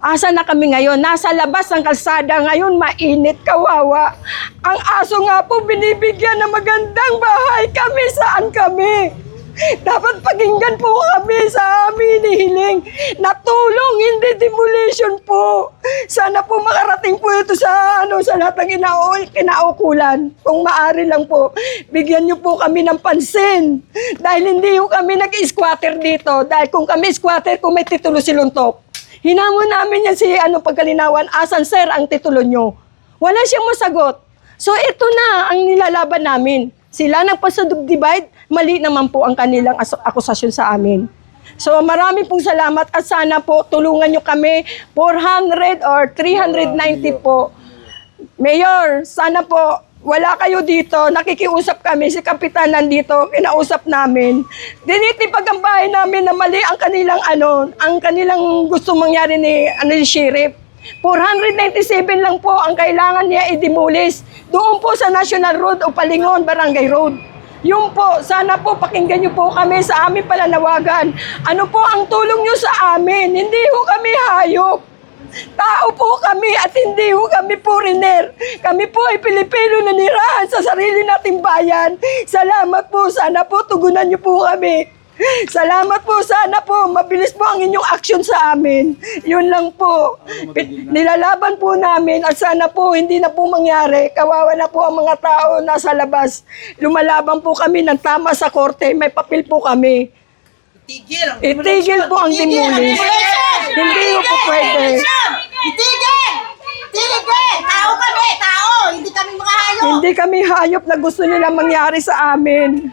Asa na kami ngayon? Nasa labas ng kalsada ngayon, mainit, kawawa. Ang aso nga po binibigyan ng magandang bahay. Kami, saan kami? Dapat pakinggan po kami sa amin hinihiling na tulong, hindi demolition po. Sana po makarating po ito sa sa lahat ng kinaukulan. Kung maaari lang po, bigyan niyo po kami ng pansin. Dahil hindi po kami nag-squatter dito. Dahil kung kami squatter, kung may titulo si Luntok. Hinamon namin yan si pagkalinawan, asan sir ang titulo nyo? Wala siyang masagot. So ito na ang nilalaban namin. Sila nagpa-subdivide, mali naman po ang kanilang akusasyon sa amin. So marami pong salamat at sana po tulungan nyo kami 400 or 390 po. Mayor, sana po wala kayo dito, nakikiusap kami, si Kapitan nandito, kinausap namin. Dinitipag ang bahay namin na mali ang kanilang gusto mangyari ni Sheriff. 497 lang po ang kailangan niya i-demolish. Doon po sa National Road o Palingon, Barangay Road. Yung po, sana po pakinggan niyo po kami sa aming pananawagan. Ano po ang tulong niyo sa amin? Hindi ho kami hayop. Tao po kami at hindi ho kami foreigner. Kami po ay Pilipino na nirahan sa sarili nating bayan. Salamat po, sana po tugunan niyo po kami. Salamat po, sana po mabilis po ang inyong action sa amin. Yun lang po. Nilalaban po namin at sana po hindi na po mangyari. Kawawa na po ang mga tao nasa labas. Lumalaban po kami ng tama sa korte. May papel po kami. Itigil po ang demolish. Hindi po pwede. Itigil! Itigil! Tao kami! Tao! Hindi kami mga hayop! Hindi kami hayop na gusto nila mangyari sa amin.